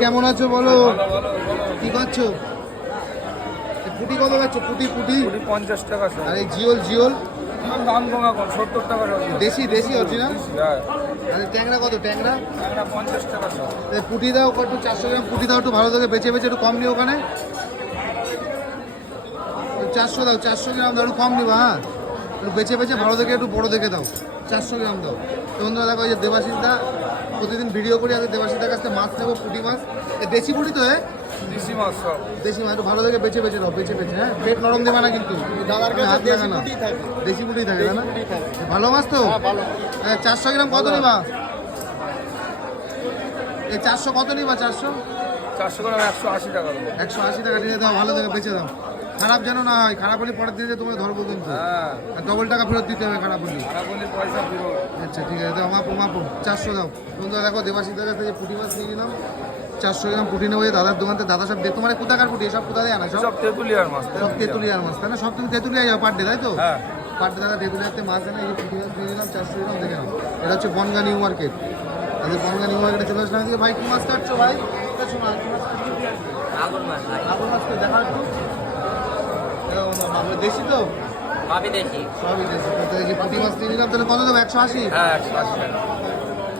কেমন আছো বলো? কি করছো? পুটি কত পাচ্ছ? পুটি পুটি 50 টাকা। আর এই জিওল জিওল দাম কমা কম 70 টাকা। দেশি দেশি অরিজিনাল। আরে ট্যাংরা কত? ট্যাংরা 50 টাকা। পুটি দাও একটু, 400 গ্রাম পুটি দাও, একটু ভালো থেকে বেছে বেছে একটু কম নিও ওখানে। 400 দাও, 400 গ্রাম দাও, একটু কম নিবা। হ্যাঁ, একটু বেছে বেছে ভালো থেকে একটু বড় দেখে দাও। 400 গ্রাম দাও। তো বন্ধুরা দেখো, এই যে দেবাশিস দা প্রতিদিন ভিডিও করি, আজকে দেবাশিস দার কাছে মাছ নেবো, পুঁটি মাছ। দেশি পুঁটি তো? দেশি মাছ সব দেশি মাছ একটু ভালো থেকে বেছে বেছে দাও, বেছে বেছে। হ্যাঁ, পেট নরম দেবে না কিন্তু, দাদার কাছে দেশি পুঁটি থাকে। দেশি পুঁটি থাকে না? ভালো মাছ তো? 400 গ্রাম কত নিবা? এই 400 কত নিবা? 400 গ্রাম 180 টাকা। 180 টাকা দিয়ে দাও, ভালো থেকে বেছে দাও। খারাপ যেন না হয়, খারাপ হলে পরের দিনে তোমায় ধরবো কিন্তু। আর ডবল টাকা ফেরত দিতে হবে খারাপ হলে। পয়সা ফেরত। আচ্ছা ঠিক আছে, দাও মাপো মাপো। 400 দাও। বন্ধুরা দেখো, দেবাশিসের কাছ থেকে পুঁটি মাছ নিয়ে নিলাম। 400 গ্রাম পুঁটি নেবো দাদার দোকান থেকে। দাদা সব দেখ, তোমার কোথাকার পুঁটি? সব কোথা দিয়ে আনা? সব তেঁতুলিয়ার মাছ। সব তেঁতুলিয়ার মাছ, তাই না? সব তুমি তেঁতুলিয়া যাও পার ডে, তাই তো? হ্যাঁ, পার ডে দাদা তেঁতুলিয়াতে মাছ আনে। এই যে পুঁটি মাছ নিয়ে নিলাম 400 গ্রাম, দেখে নাও। এটা হচ্ছে বনগা নিউ মার্কেট। এই যে বনগা নিউ মার্কেটে চলে আসলাম। এদিকে ভাই কি মাছ কাটছো ভাই? কাটছো মাছ? আগুন মাছ। আগুন মাছ তো দেখা একটু। দেশি তো? সবই দেখি। সবই দেশি। তো এই যে পুঁটি মাছ নিয়ে নিলাম, তাহলে কত দেবো? 180? হ্যাঁ, 180 টাকা।